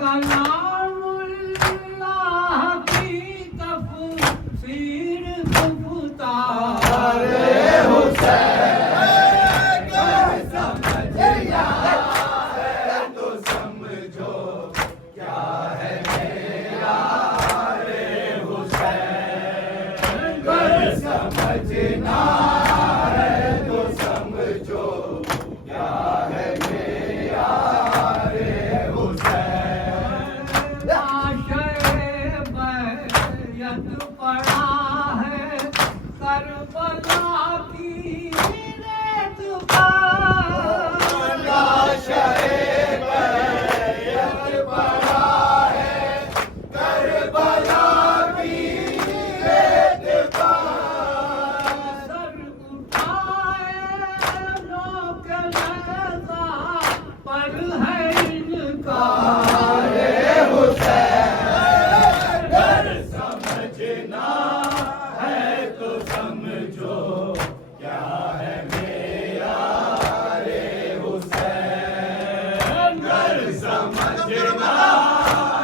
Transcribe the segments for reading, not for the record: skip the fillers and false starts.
कलामुल्लाह की तफसीर गुफ्तार हुसैन समझ है तो समझो क्या है मेरा रे हुसैन गर समझना है तो समझो क्या है मेरा रे हुसैन बैयत पड़ा है करबला की रेत पर लाशे बैयत पड़ा है करबला की रेत पर सर उठाए लोग लहज़ा पर है इनका रे हुसैन गर समझना है तो समझो क्या है मेरा रे हुसैन गर समझना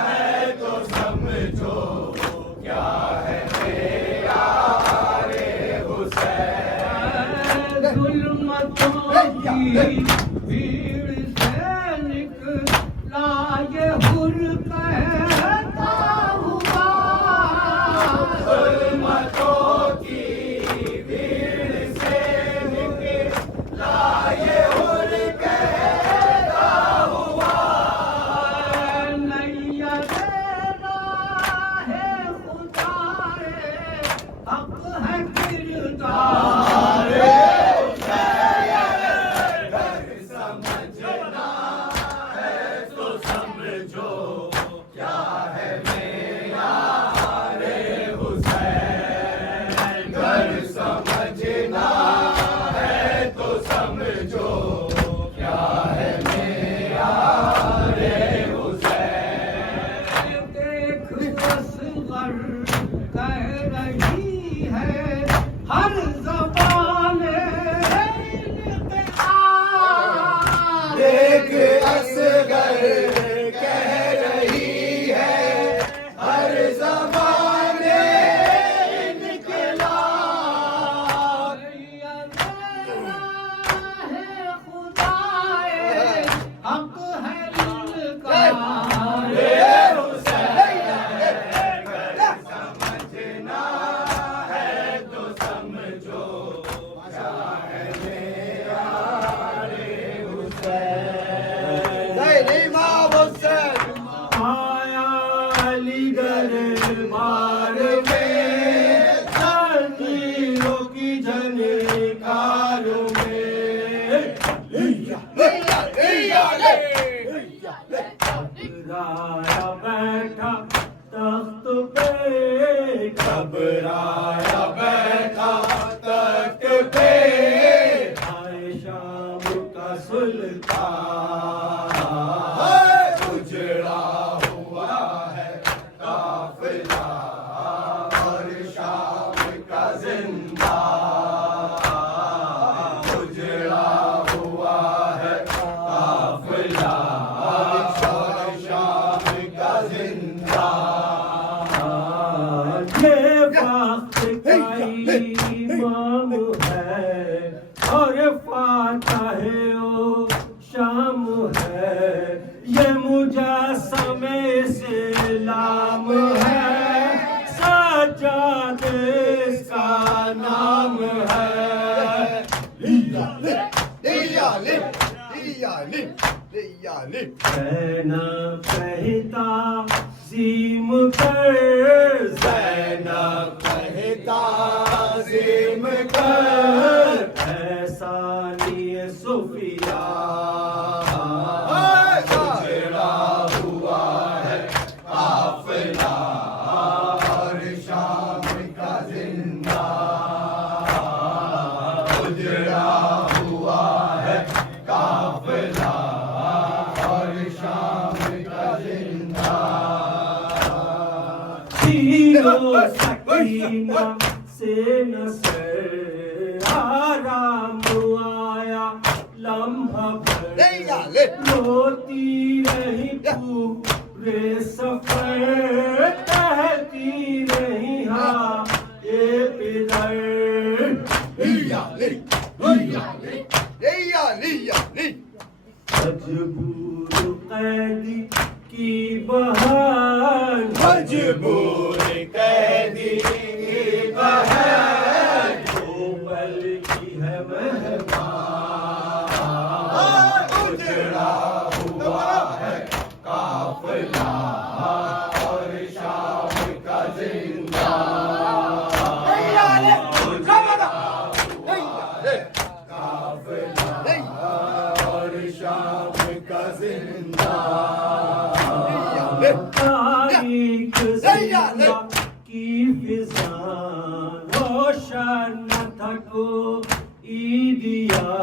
है तो समझो क्या है मेरा रे हुसैन जुल्मतों की भीड़ से निकला ये हुर कहता हुआ जुल्मतों की भीड़ से निकला ये हुर कहता हुआ नैया तेरा है खुदाए हक है किरदार समझना है तो समझो क्या है मेरा रे हुसैन गर समझना है तो समझो क्या है मेरा रे हुसैन देख असगर कह रही है हर ज़बान इंतज़ार देख असगर कह रही है हर ज़बाने इनकलाब नैया तेरा है खुदाए हक है इनकार रे हुसैन समझना है तो समझो क्या है मेरा रे हुसैन इमाम हुसैन आया अलीगढ़ बार में तंजीरों की झनकारों में राया बैठा तख्त पे घबराया बैठा तख्त पे आए शाम का सुल्तान उजड़ा हुआ है काफिला और शाम का जिंदा उजड़ा हुआ है काफिला और शाम का जिंदा ये वक्त का इमाम है और फातह ओ शाम है ये मुजस्समे इस्लाम है सज्जाद इसका नाम है कहना कहता जीम कर ज़ैनब कहता ज़िम कर ऐसा लिए सुफिया उजड़ा हुआ है काफिला और शाम का जिंदा उजड़ा हुआ है काफिला और शाम का जिंदा तीनों सकीना से नसर आराम आया लम्हा भर रोती रही बेसफर कहती नहीं हाँ ये पिदर मजबूर कैदी की बहार मजबूर कैदी की बहन दो पल की है मेहमान उजड़ा हुआ है काफिला और शाम का जिंदा काफिला और शाम का जिंदा तारीख ज़िंदा की फिजा रोशन न थको ईदिया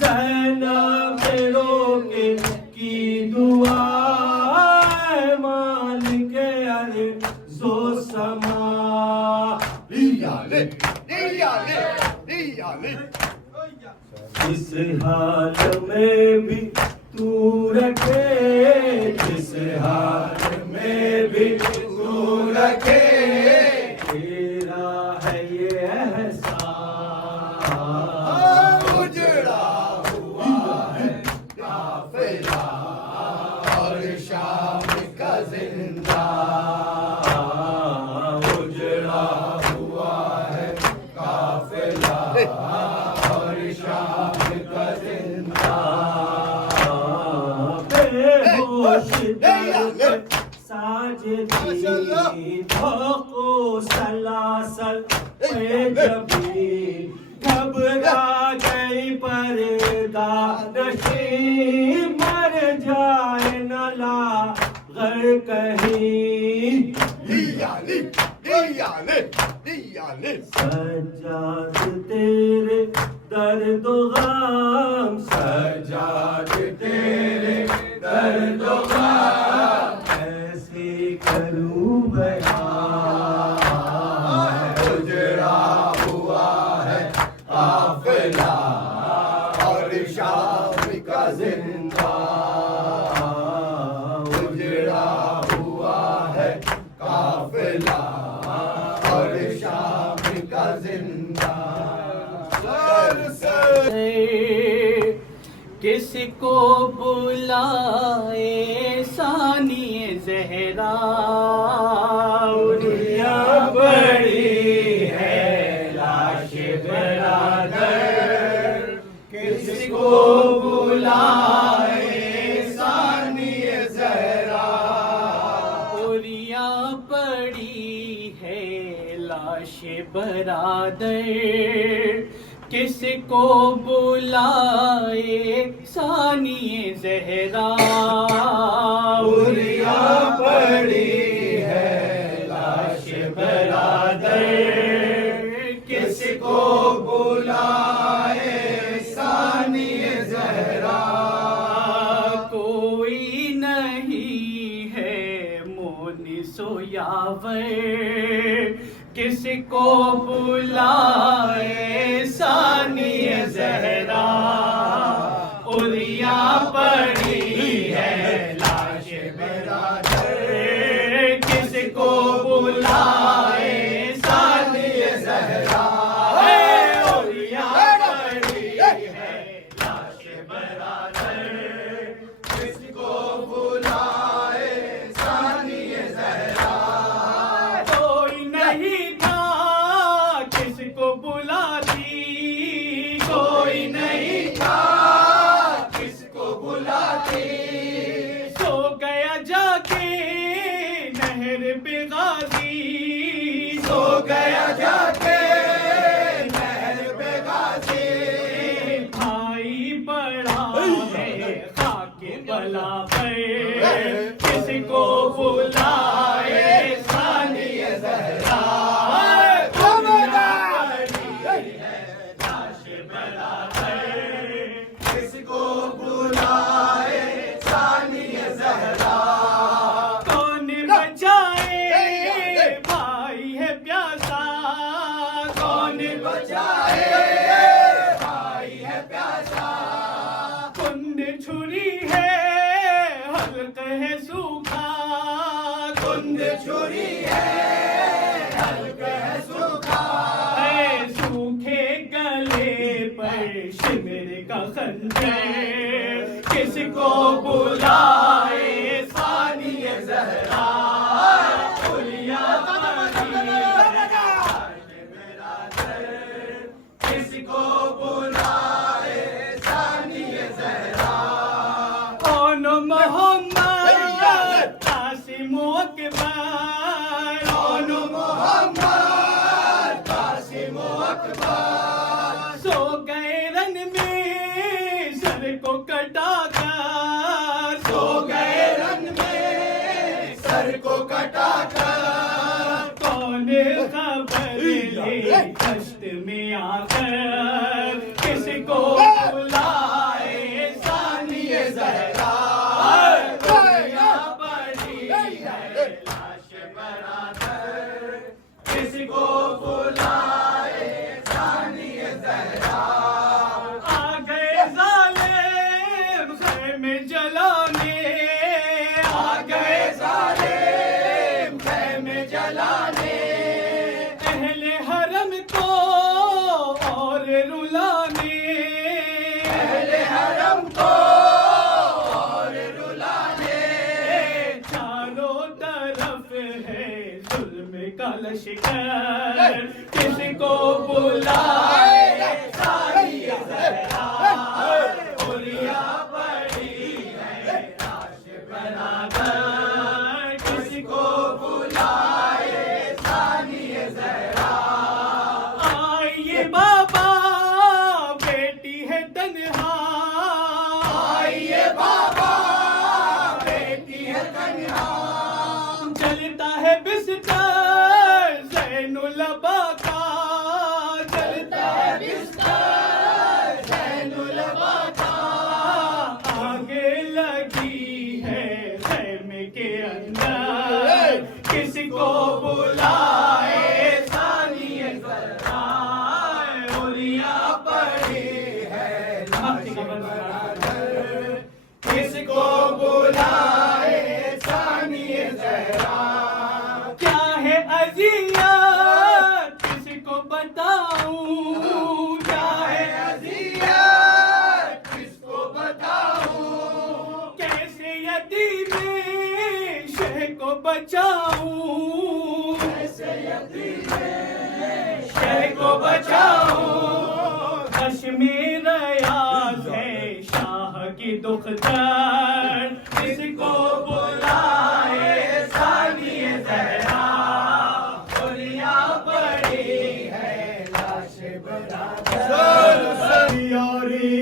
ज़ैनब रोके की दुआ मालिक अरे जो समा इस हाल में भी तू रखे इस हाल में भी तू रखे तेरा है ये एहसान उजड़ा हुआ है काफिला और शाम का जिंदा उजड़ा हुआ है काफिला और शाम का जिंदा बेहोश दर्द साजदी धोको सलासल पे जबी घबरा गई पर्दा नशी मर जाए नला घर कहीं सजाद तेरे दर्द गम सजाद तेरे दर्द कैसे करूं बयान उजड़ा हुआ है काफिला और शाम का जिंदा उजड़ा हुआ है काफिला और शाम का जिंदा किसको बुलाए सानिए ज़हरा दुनिया बड़ी है लाश बरादर किसको बुलाए सानिए ज़हरा उरिया पड़ी है लाश बरादर किसको बुलाए सानिए ज़हरा उरिया पड़ी है लाश बरादर किसको बुलाए सानिए ज़हरा कोई नहीं है मोनिसो यावर किसको बुलाए सानिए ज़हरा उरिया पड़ी है लाश बरादर किसको बुलाए सानिए ज़हरा उरिया पड़ी है लाश बरादर किसको बुलाए सानिए ज़हरा कोई नहीं था किसको बुलाती कोई नहीं था किसको बुलाती सो गया जाके नहर पे गाजी सो गया जाके नहर पे गाजी भाई बड़ा है खाके बला पर किसको बुलाए सानिए ज़हरा किसको बुलाए सानिए ज़हरा कौन बचाए भाई है प्यासा कौन बचाए भाई है प्यासा कुंद छुरी है हल्क है सूखा कुंद छुरी है हल्के है सूखा है सूखे गले पर शिमर का खंजर किसको बुलाए सानिए ज़हरा फुलिया किसको बुलाए सानिए ज़हरा कौन मोहम्मद कासिम अकबर कौन मोहम्मद कासिम अकबर सो गए रन में सर को कटाकर सो गए रन में सर को कटाकर कौन खबर ले कष्ट में आकर किसको बुलाए सानिए ज़हरा दुनिया बड़ी है लाश बराबर किसको बुलाए सानिए ज़हरा आ गए ज़ालिम ख़ैमे जलाने आ गए ज़ालिम ख़ैमे जलाने अहले हरम को और रुलाने अहले हरम को और रुलाने चारों तरफ है जुल्म का लश्कर किसको बुलाए सानिए ज़हरा दुनिया बड़ी है लाश बराबर किसको बुलाए सानिए ज़हरा आइए बाबा बेटी है तन्हा आइए बाबा बेटी है तन्हा जलता है बिस्तर ज़ैनुल अबा का जलता है बिस्तर ज़ैनुल अबा का आगे लगी है ख़ैमे के अंदर किसको बुलाए सानिए ज़हरा दुनिया बड़ी है लाश बराबर किसको बुलाए सानिए ज़हरा क्या है अज़ियत किसको बताऊं क्या है अज़ियत किसको बताऊं कैसे यतीमे शह को बचाऊं कैसे यतीमे शह को बचाऊं कश्मीर रियाज है शाह की दुख्तर किसको बुलाए सानिए ज़हरा दुनिया बड़ी है लाश बराबर यारी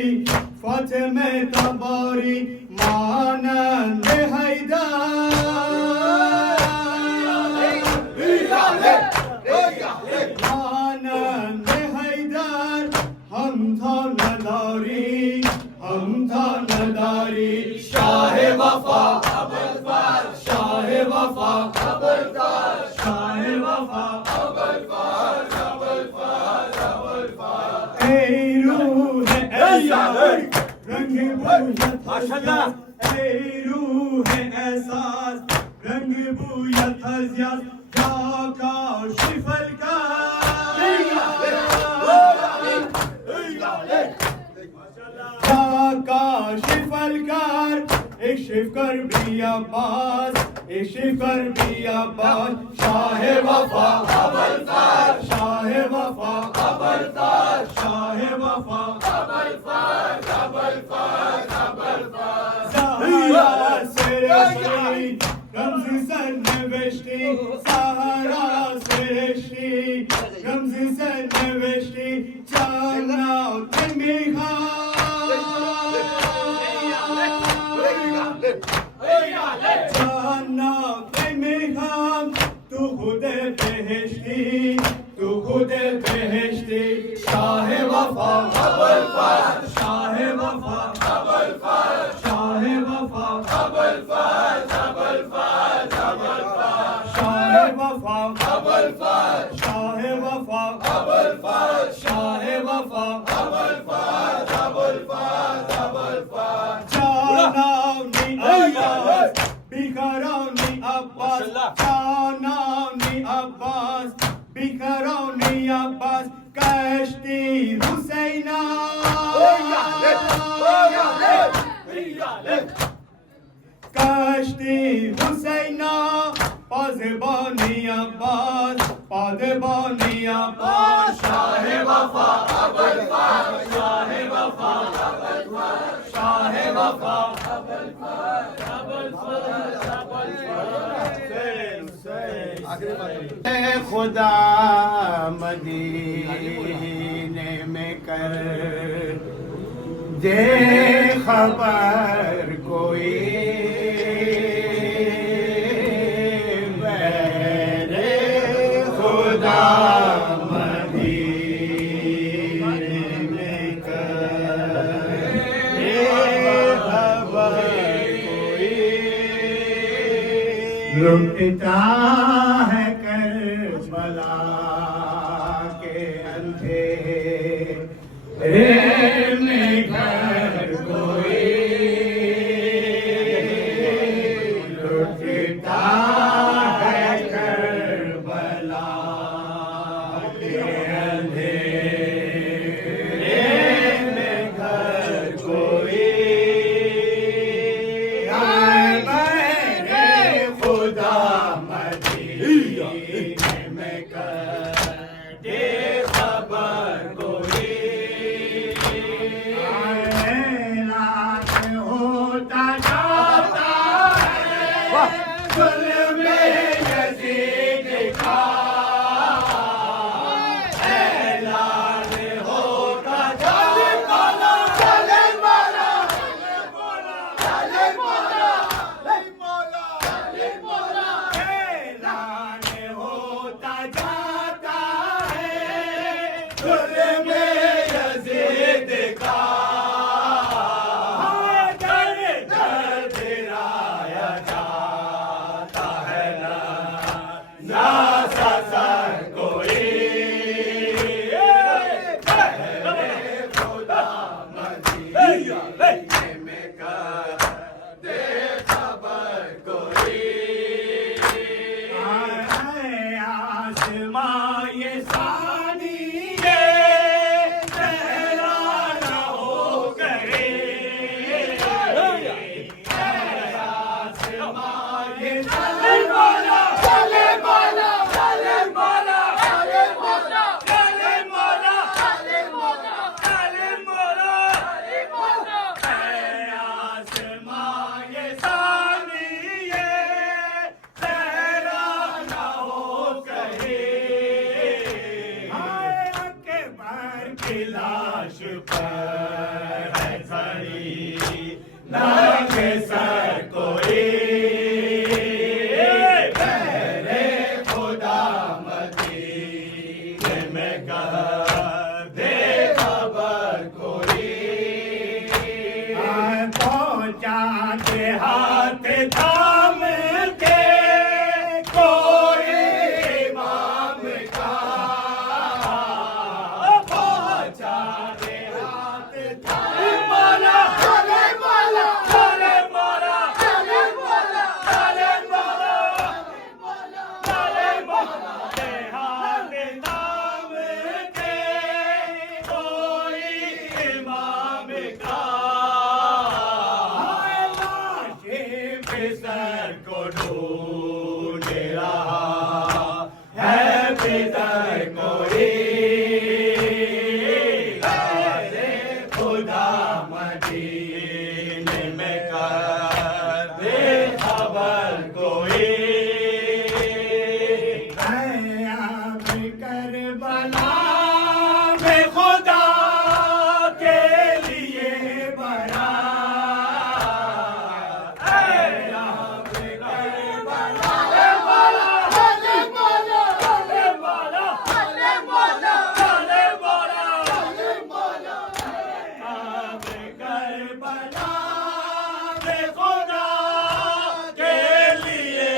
फातिमे तबारी मानंद आनंद हैदर हम था नदारी शाह वफा अबुल शाह वफा अबुल शाह वफा अबुल ऐ रूह एहसास रंग बूयत माशाअल्लाह। ऐ रूह एहसास रंग बूयत हज़ियत या काशिफल का काशिफल कार इश्क कर भी अब्बास इश्क कर भी अब्बास शाह वफा अबुल शाह वफा शाह वफा सहारा सिरश्री रमज़ सन्नवेश्ती सहारा सिरश्री रमज़ सन्नवेश्ती चांदना तिमिहा चांदना तिमिहा तू खुद बेहेश्ती शाह वफा शाह वफा शाह वफा शाह वफा शाह वफा शाह वफा Abbas, Janauni Abbas, Bikarauni Abbas, Kashti Husseina. Kashti Husseina, Pazebani Abbas, Padebani Abbas, Shah-e Wafa, Abul Fazl, Shah-e Wafa, Abul Fazl, Shah-e Wafa, Abul Fazl, Abul Fazl, Abul Fazl. खुदा मदीने में कर दे खबर कोई मेरे खुदा मदीने में कर दे खबर कोई लुटता है करबला के अंधेरे में घर कोई लुटता है करबला के अंधेरे में घर कोई आए मेरे खुदा मदीने में कर दे खबर कोई ऐलान होता जाता है जुल्म यज़ीद का ऐलान होता जाता चले मौला चले मौला चले मौला ऐलान होता जाता है जुल्म यज़ीद का दर दर दिलाया जाता है ना ससर कोई खुदा मदीने में कर दे खबर कोई आसमां ये सानी ये सहरा न हो करे आसमां ये चले मौला चले मौला चले मौला चले मौला चले मौला चले मौला चले मौला चले मौला आसमां ये सानी ये सहरा न हो करे अकबर की लाश पर है सरी नागे सर कोई मेरे खुदा मदीने में कर दे खबर कोई पहुंचा के हाथ थाम के कोई इमाम का पहुंचा के हाथ थाम मौला चले मौला चले मौला चले मौला चले मौला चले मौला के हाथ थाम के कोई इमाम का लाशे पे सर को ढूंढ रहा है बेदर कोई अरे खुदा मदीने में कर दे खबर कोई अब करबला में खुदा के लिए बड़ा अब करबला चले मौला चले मौला चले मौला चले मौला चले मौला चले मौला अब करबला में खुदा के लिए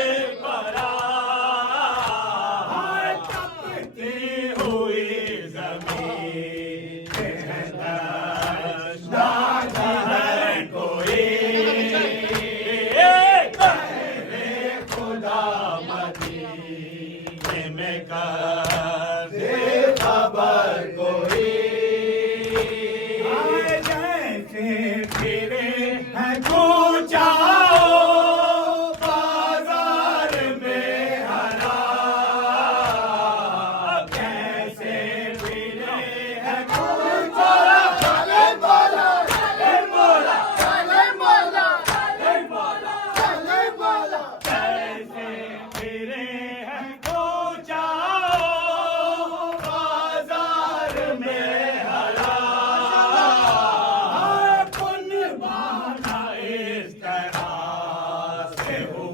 जय हो